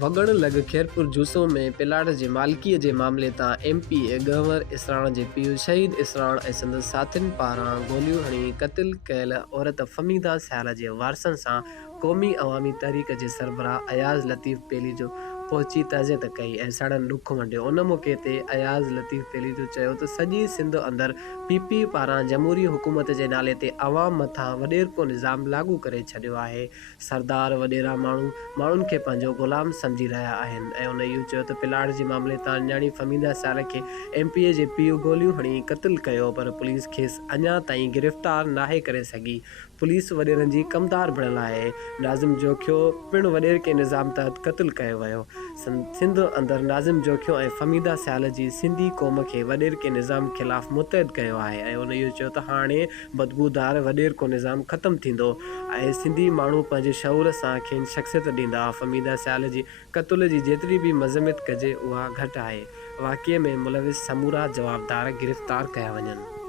वगड़ लॻ खैरपुर जूसो में प्लाट जे मालिकीअ जे मामले तां MP गंवर इसराण जे पीउ शहीद इसराण ऐं संदसि साथियुनि पारां गोलियूं हणी क़त्ल कयल औरत फमीदा सियाल जे वारसनि सां क़ौमी अवामी तहरीक जे सरबराह अयाज़ लतीफ़ पेलीजो पहुची तज़ियत कई ऐं सड़न ॾुख वंडियो। उन मौक़े ते अयाज़ लतीफ़ पेलीजो चयो त सॼी सिंध अंदरि PP पारां जमहूरी हुकूमत जे नाले ते अवाम मथां वॾेरको निज़ाम लागू करे छॾियो आहे। सरदार वॾेरा माण्हुनि खे पंहिंजो ग़ुलाम सम्झी रहिया आहिनि ऐं उन इहो चयो त प्लाट जे मामले तां न्याणी फमीदा सियाल खे MP जे पीउ गोलियूं हणी क़त्ल कयो पर पुलिस खेसि अञा ताईं गिरफ़्तार नाहे करे सघी। पुलिस वॾेरनि जी कमदार बणियल आहे। नाज़िम जोखियो पिणु वॾेरके निज़ाम तहत क़त्ल कयो वियो। सिंध अंदरि नाज़िम जोखियो ऐं फमीदा सियाल जी सिंधी क़ौम खे वॾेरके निज़ाम ख़िलाफ़ मुतहद कयो आहे ऐं उन इहो चयो त हाणे बदबूदार वॾेरको निज़ाम ख़तमु थींदो ऐं सिंधी माण्हू पंहिंजे शऊर सां खेनि शख़्सियत ॾींदा। फमीदा सियाल जी क़त्ल जी जेतिरी बि मज़म्मत कजे उहा घटि आहे। वाक़िए में मुलविस समूरा जवाबदार गिरफ़्तार कया वञनि।